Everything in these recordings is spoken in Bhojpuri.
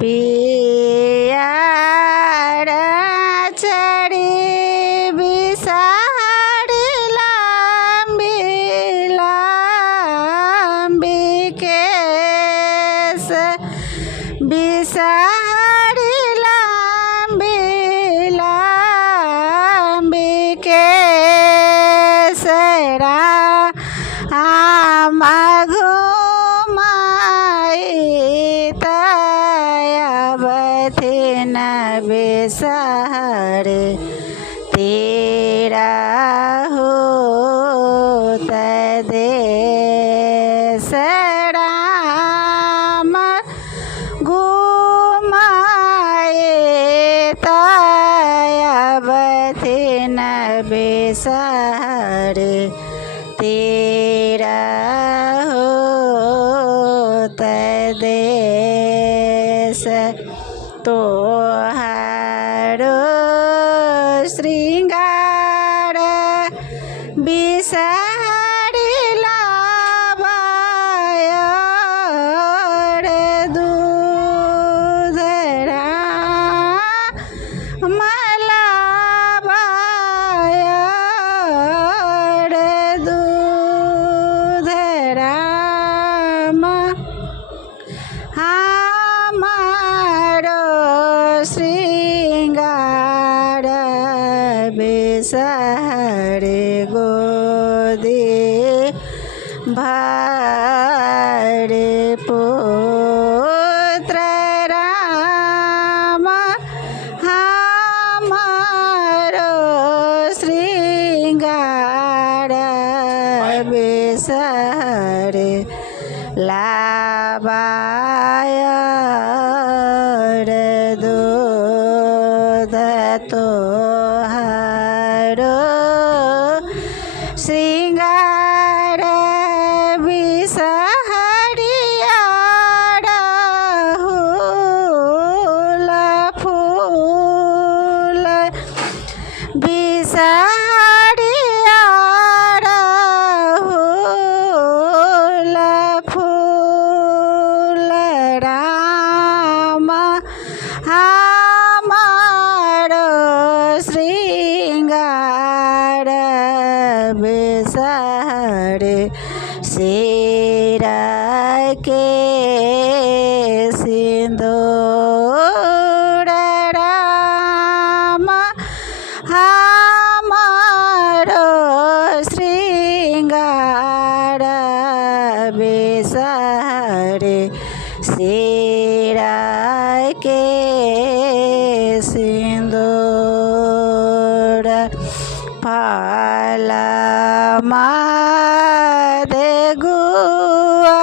पियाड़ चढ़ी बिसाड़ी लांबी लांबी केस बिसाड़ी लांबी लांबी केस घुमाई न बिसाड़े तेरा होत देश राम घुमाए तयबथि न बिसाड़े तेरा होत देश तोहारो श्रृंगार बिसाड़ी लाबाय दूधरा मलाबाय दूधरा हमारो श्रृंगार बिसाड़े गोदी भारे पुत्र राम हमारो श्रृंगार बिसाड़े लाबाय दूध तोहारो श्रृंगार बिसाड़िया फूल फूल बिसाड़िया फूल फूल राम हमारो श्रृंगार बिसाड़े सिर के सिंदूर राम हमारो श्रृंगार बिसाड़े सिर के सिंदूर फल मादे गुआ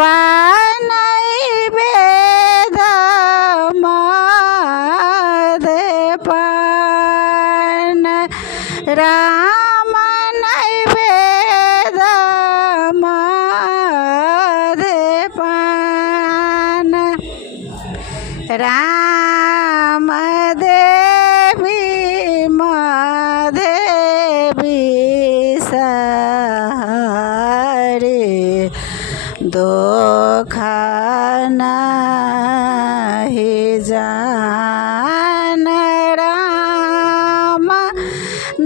बनई वेद मादे पान राम नैवेद मादे पान राम देवी माधेवी सहारे दुख नहीं जान राम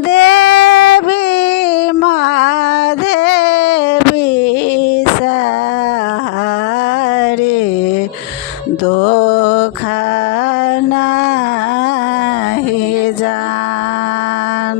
देवी माधेवी सहारे दुख नहीं जान।